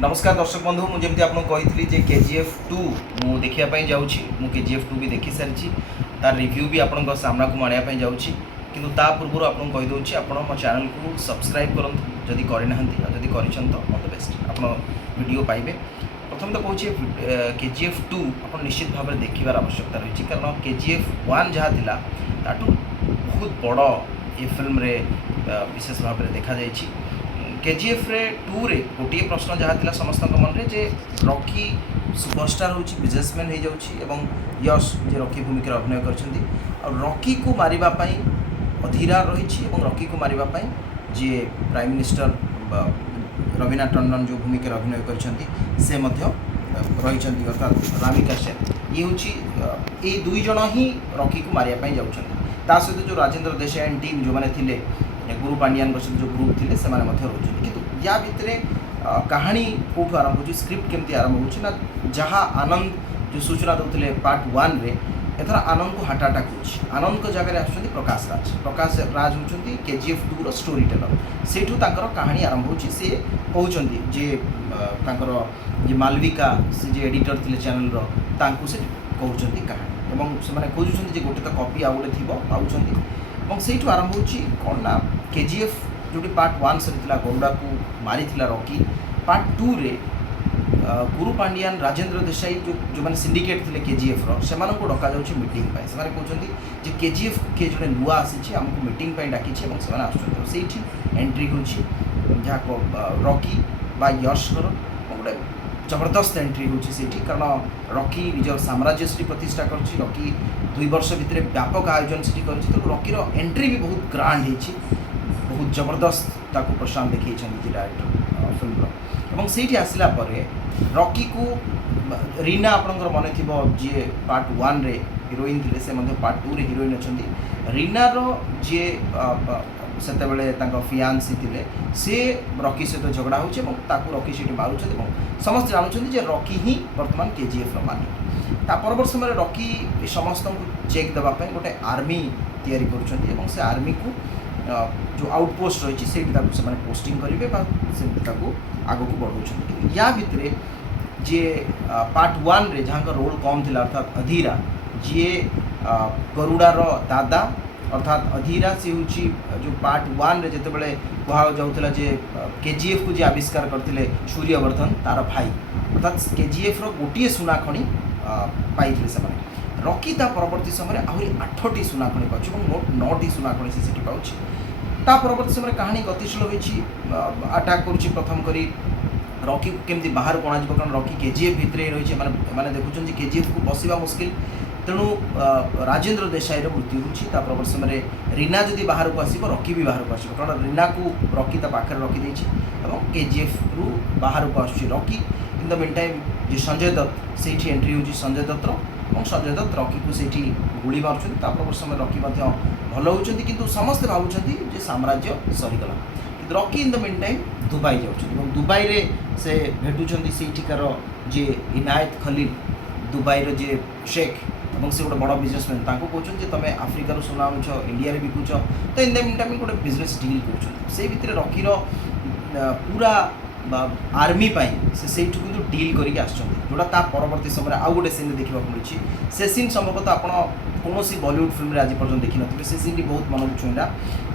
नमस्कार दर्शक बंधु मुझे आपको कही जे केजीएफ 2 मु देखापी जाऊँगी मु केजीएफ 2 भी देखी सारी तार रिव्यू भी आपण सामना को आने जाऊँगी किंतु ता पूर्व आपको कहीदे आप मो चैनल को सब्सक्राइब करूँ जदि करना जदि कर मत बेस्ट आप वीडियो पाइबे। प्रथम तो कहूँ केजीएफ 2 आप निश्चित भाव में देखार आवश्यकता रही कारण केजीएफ 1 जहाँ थिला ताठू बहुत बड़ ये फिल्म रे विशेष भाव में देखा जाइए। केजीएफ रे 2 रे गोटे प्रश्न जहाँ थिला समस्त मन रे जे रॉकी सुपरस्टार होची बिजनेसमैन हो जाउची एवं यश जे रॉकी भूमिका अभिनय करछंती और रॉकी को मारिबा पई अधीरा रही और रॉकी को मारिबा पई जे प्राइम मिनिस्टर रवीना टंडन जो भूमिका अभिनय करछंती से मध्य रही अर्थात रामिका सेन ये होची ए दुई जण ही रॉकी को मारिया पई जाउछंती ता सहित जो राजेंद्र देसाई टीम जो माने थिले गुरु पांडियान जो ग्रुप थे से रोचे कि या भितर कहानी कौटू आरंभ हो स्क्रिप्ट केमती आरंभ हो जहाँ आनंद जो सूचना दौले पार्ट 1 रे एथर आनंद को हार्ट अटैक हो आनंद को जगह आसुँच प्रकाश राज होती केजीएफ 2 रो स्टोरी टेलर सेठू कहानी आरंभ हो सी कहते जे मालविका से जे एडिटर थे चैनल से कहते कहानी और से खोजुंट गोटे तो कॉपी आउ गोटे थी पाँच से आरंभ हो कौन ना केजीएफ जो पार्ट 1 सरी गरुड़ा को मारी रॉकी पार्ट 2 रे गुरु पांडियान राजेंद्र देसाई जो मैंने सिंडिकेट थे केजीएफ से डका जाऊँगी मीटिंग से कहते केजीएफ किए जो नुआ आसी आमको मीटिंग डाकी से एंट्री हो जहाँ रॉकी बा यशर गोटे जबरदस्त एंट्री होती कारण रॉकी निजर साम्राज्य से प्रतिष्ठा कर रॉकी 2 वर्ष भितर व्यापक आयोजन से कर रॉकी एंट्री भी बहुत ग्रांड होती बहुत जबरदस्त ताको प्रशांत देखी डायरेक्टर फिल्म और से आसला रॉकी को रीना आपंकर मन थी जी पार्ट 1 रे हिरोइन थे से पार्ट 2 रे हिरोइन अच्छा रीनार जी से फियांसी थे सी रॉकी सहित झगड़ा हो रॉकी से मारुच समस्त जानते रॉकी ही बर्तमान केजीएफ मालिक परवर्त समय रॉकी समस्त को चेक देवाई गोटे आर्मी तैयारी कर आर्मी को जो आउटपोस्ट रही से पोस्टिंग करेंगे आग को बढ़ाऊँ या भितर जे पार्ट 1 रे जहाँ रोल कम थी अर्थात अधीरा जी गरुड़ार दादा अर्थात अधीरा सी हूँ जो पार्ट 1 रे जिते बड़े कह जाऊला जे केजीएफ को जी आविष्कार करते सूर्यवर्धन तार भाई अर्थात केजीएफ गोटे सुना खଣି पाई से रॉकी ता परवर्ती समय आहरी 8टी सुना खଣି पाँच मोट 9टी सुना खଣି से पाँच ता परवर्ती समय कहानी गतिशील होती अटाक कर प्रथम करी रॉकी केमती बाहर को कारण रॉकी केजीएफ भितर रही है देखुं केजीएफ को बसवा मुस्किल तेणु राजेंद्र देसाई मृत्यु होता परवर्त समय रीना जदि बाहर को आसो रॉकी भी बाहर को आसो कारण रीना को रॉकी पाखे रखी केजीएफ रु बाहर को आस Rocky in the meantime जो संजय दत्त से एंट्री हो संजय दत्तर और संजय दत्त रॉकी को से गुड़ी मार्च परवर्त समय रॉकी भल होती कि समस्ते भावुं साम्राज्य सरीगला Rocky in the meantime Dubai जाऊँ दुबई रे से भेटुंट सेठिकार जे इनायत खलील दुबईर जे शेख और से गोटे बड़ बिजनेसमैन कहते तुम आफ्रिकार सुना आनुच इंडिया रे बिकुच तो इन द मीन टाइम गोटे बिजनेस डील कर भितर रॉकीर पूरा आर्मी से डील करके जोड़ा परवर्ती समय आउ गोटे सीन देखा मिली से सीन संभवतः आप कौन बॉलीवुड फिल्म रे आज पर्यटन देखी नी से सीन बहुत मन को छुईला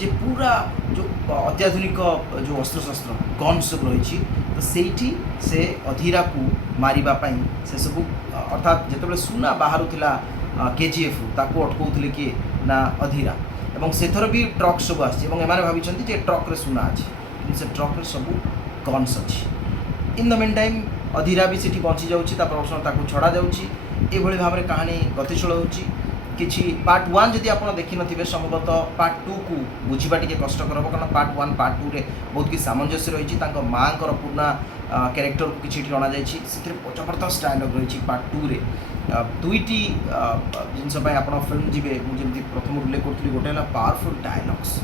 जे पूरा जो अत्याधुनिक जो अस्त्र शस्त्र गन सब रही तो सेठी से अधीरा को मारिबापी से सब अर्थात जिते सुना बाहर केजीएफ ताको अटकाउले किए ना अधीरा और से थर भी ट्रक सब आसी भाई ट्रक रे सुना अच्छी से ट्रक रे सब गन्स अच्छी इन द मीन टाइम अधीरा भी सीठी बची जाऊँगी छड़ा जाऊँगी भाव में कहानी गतिशील होची किछि पार्ट 1 जदि आप देखी नथिबे संभवतः पार्ट 2 को बुझा टे कष्टकर हम कारण पार्ट 1 पार्ट 2 रे बहुत कि सामंजस्य रही माँ पुराना कैरेक्टर को किसी अणा जाए जबरदस्त डायलॉग रही पार्ट 2 रे दुईटी जिनपाई आप फिल्म जी मुझे प्रथम उल्लेख करी गोटे पावरफुल डायलॉग्स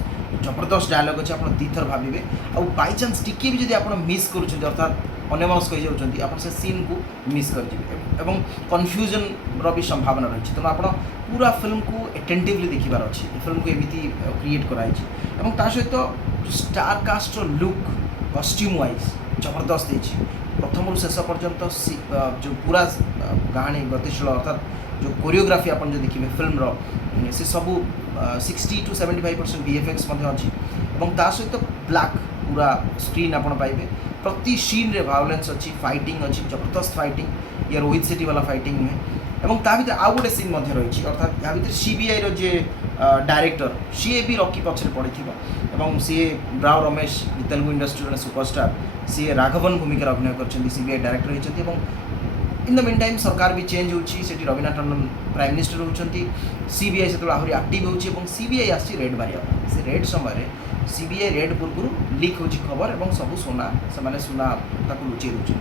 जबरदस्त डायलॉग अच्छे आप दीथर भावे आउ बाई चान्स टी भी जब आप मिस कर अर्थात अनेमस कही जाऊँगी आप से सीन को मिस कर कन्फ्यूजन भी संभावना रही तेणु आप पूरा फिल्म को एटेंटिवली देखिबार अच्छी फिल्म को एमती क्रिएट कराई सहित star cast look costume wise जबरदस्त ହେଇଛି प्रथम शेष पर्यंत जो पूरा कहानी गतिशील अर्थात जो कोरियोग्राफी आप जो देखिए फिल्म से सबू 60 to 75% VFX अच्छी और ता सहित ब्लैक पूरा स्क्रीन आप पाइबे प्रति सीन रे वायलेंस अच्छी फाइटिंग अच्छी जबरदस्त फाइटिंग या रोहित शेट्टी वाला फाइटिंग नुहे और ता भीतर आउ गोटे सीन रही अर्थात या भीतर CBI रो जे डायरेक्टर सी भी रॉकी पछरे पड़ी सी ब्राव रमेश तेलुगु इंडस्ट्री जन सुपरस्टार सी राघवन भूमिका अभिनय कर CBI डायरेक्टर होती इन द मीन टाइम सरकार भी चेंज होती रवीना टंडन प्राइम मिनिस्टर होती CBI से आहरी आक्टिव होती CBI आसी रेड मारिया से रेड समय CBI रेड पूर्व लीक हो खबर और सब सोना से सुना लुचई दूसरे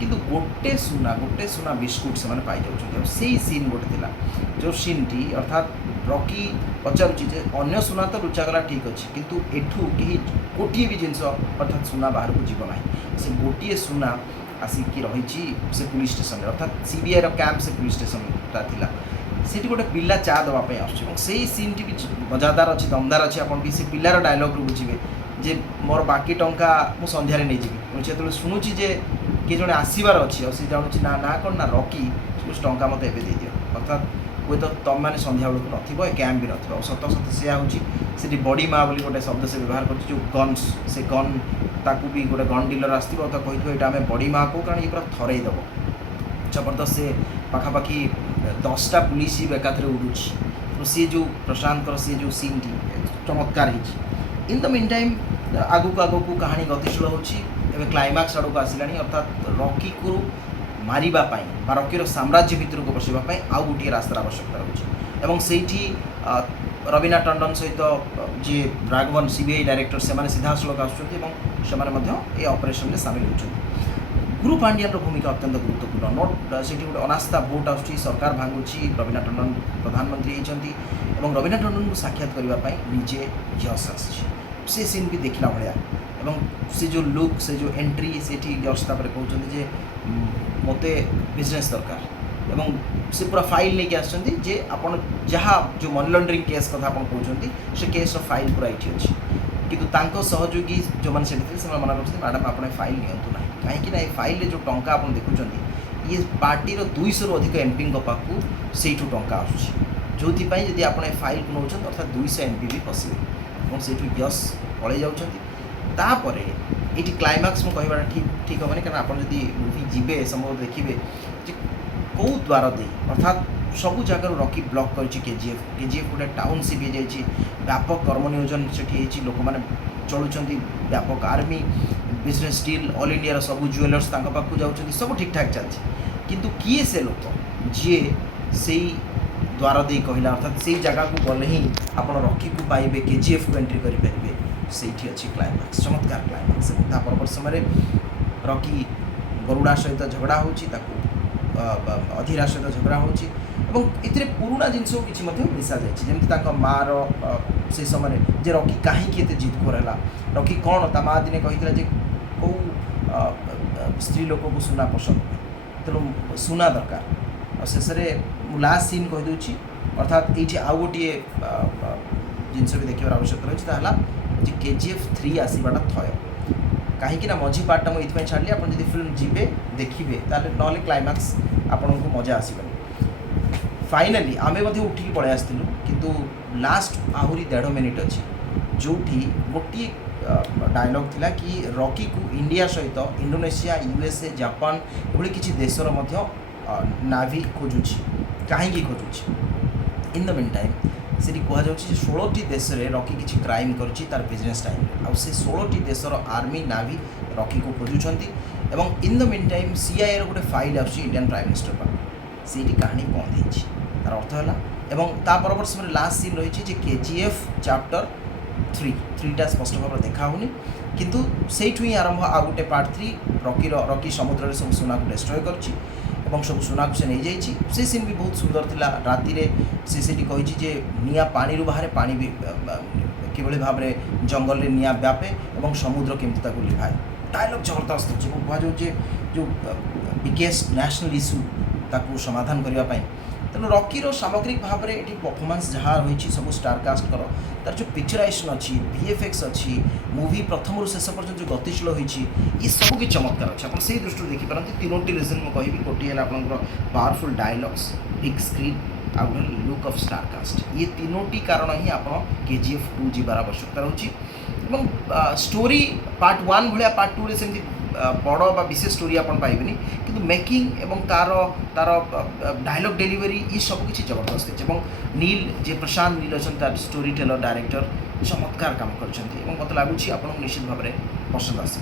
किंतु गोटे सुना बिस्कुट से पाई जाऊँ से सीन गोटे थिला जो सीन टी अर्थात रॉकी पचारुची अन्य सुना तो लुचागला ठीक अच्छे किंतु एठू कहीं गोटे भी जिनस अर्थात सुना बाहर को जीव ना से गोटे सुना आसिकी रही से पुलिस स्टेशन अर्थात CBI कैंप से पुलिस स्टेशनटा थिला सेठी गोटे पिला चा देवाई आसई सीन टी भी मजादार अच्छी दमदार अच्छे आप से पिलार डायलॉग रू बुझे जे मोर बाकी टंका मु संध्यारे नहीं जी मुझे जो शुणुची जे किए जड़े आसबार अच्छी और सी जानूँ ना ना कौन ना रॉकी कुछ टंका मत एवं दे दियो अर्थात हुए तो तुम मैंने संध्या बेलू न कैंप भी न सत सत सी होती बड़ी माँ बोली गोटे शब्द से व्यवहार कर गन्स से गन ताकू भी गोटे गन डीलर आसो तो कही यहाँ आम बड़ी माँ को कारण ये पूरा थरई दब जबरदस्त से पाखापाखि 10टा पुलिस एकाथरे उड़ू तो सी जो प्रशांत सी जो सीन टी चमत्कार हो इन द मीन टाइम आगू कहानी गतिशील होची क्लाइमैक्स आड़ को आसला अर्थात रॉकी को मारिबापाई रॉकीर साम्राज्य भितर को बसवाई आउ गोटे रास्तार आवश्यकता रोचे से रवीना टंडन सहित जी राघवन CBI डायरेक्टर से सीधा सड़क आसुँच ऑपरेशन में सामिल होती गुरु पांड्यान भूमिका अत्यंत गुरुत्वपूर्ण नोट से गोटे अनास्था भोट आसूँ सरकार भांगुची रवीना टंडन प्रधानमंत्री होती रवीना टंडन को साक्षात करने निजे यश आसी सीन भी देखला भाया से जो लुक से जो एंट्री से यश कहते मते बिजनेस दरकार एवं से पूरा फाइल लेके आसछन्ती जे आपण जहाँ जो मनी लॉन्ड्रिंग केस कथा आपण कहउछन्ती से केस फाइल पूरा ये अच्छी किंतु तांको सहयोगी जो मैंने से मना कर मैडम आप फाइल नियंतु ना कहीं ना फाइल जो टंका आप देखुं ये पार्टीर 200 रु अधिक MP पाखु से टंका आसूँ जो जदि आप फाइल को नौकरी अर्थात 200 MP भी पशे और से यश पलि जापर ये क्लाइमैक्स मुझे कहवा ठीक हेनी कारण आप मूवी जीवे संभव देखिए कौ द्वार दे अर्थात सबू जगार रॉकी ब्लॉक कर KGF गोटे टाउनशिप हो जाए व्यापक कर्म नियोजन से लोक मैंने चलुँच व्यापक army business deal all India सब ज्वेलर्स पाक जाऊँ सब ठीक ठाक चलती किंतु किए से लोक जी से द्वार दे कहला अर्थात से जगह को गले ही आप रॉकी को पाइबे KGF को एंट्री करेंगे से अच्छी क्लाइमैक्स चमत्कार क्लाइमैक्स परवर्त समय रॉकी गरुड़ा सहित झगड़ा होता अधीरा सहित झगड़ा होती पुराणा जिनस किसी मिसा जाती मार से समय जे रॉकी कहीं जिद करला रॉकी कौन ता माँ दिने कही कौ स्त्री लोक को सुना पसंद तेणु सुना दरकार और शेष में लास्ट सीन कहीदे अर्थात ये आउ गोटे जिनस भी देखा आवश्यकता रही KGF 3 आसवाटा थय कहीं मझी पार्टा मुझे छाड़ी आप फिल्म जीवे देखिए ना क्लाइमैक्स आपण को मजा आसबनी फाइनाली आमे उठिक पलि आसलु किंतु लास्ट आहरी 1.5 मिनिट अच्छी जो गोटे डायलॉग थिला कि रॉकी को इंडिया सहित इंडोनेशिया USA जापान एभली किसी देशर नाभी खोजुची कहीं खोजुची इन द मीन टाइम से कहुच्छे 16टी देश में रॉकी किसी क्राइम करुच्ची तार बिजनेस टाइम आउ से 16टी देशर आर्मी नावी रॉकी को खोजुंट in the meantime CI गोटे फाइल आस इंडियन प्राइम मिनिस्टर पाख से कहानी बंद होती तार अर्थ है परवर्त समय लास्ट सीन रही KGF चैप्टर 3टा स्पष्ट भाव देखा होनी किंतु से आरंभ आ गोटे पार्ट 3 रॉकी समुद्र सब सुना को डिस्ट्रॉय कर सब सुना को से नहीं जाइए से सीन भी बहुत सुंदर थिला राति से कही निया पानी बाहर पानी भी किभली भाव में जंगल में निया व्यापे और समुद्र केमती लिभाए डायलॉग जबरदस्त अच्छे कहुचे जो बिगेस्ट नेशनल इश्यू ताकू समाधान करने तेणु रॉकीर सामग्रिक भाव में ये परफॉर्मेंस जहाँ रही सब स्टार कास्ट कर तार जो पिक्चराइजेशन अच्छी VFX अच्छी मूवी प्रथम शेष पर्यटन जो गतिशील होती ये सब किसी चमत्कार अच्छे आप से दृष्टि देखिपारती तीनोटी रिजन मुझे कहि गोटे है आप पावरफुल डायलॉग्स बिग स्क्रीन आ लुक ऑफ स्टार कास्ट ये तीनोटी कारण ही आप KGF 2 जीवार आवश्यकता रोचे स्टोरी पार्ट 1 भाया पार्ट 2 से बड़ बा विशेष स्टोरी आप पाइबेनि किंतु मेकिंग एवं तार तार डायलॉग डेलीवरी ये सब किसी जबरदस्त है नील जे प्रशांत नील अच्छा तार स्टोरी टेलर डायरेक्टर चमत्कार काम कर मत लगुच आप निश्चित भाव में पसंद आस।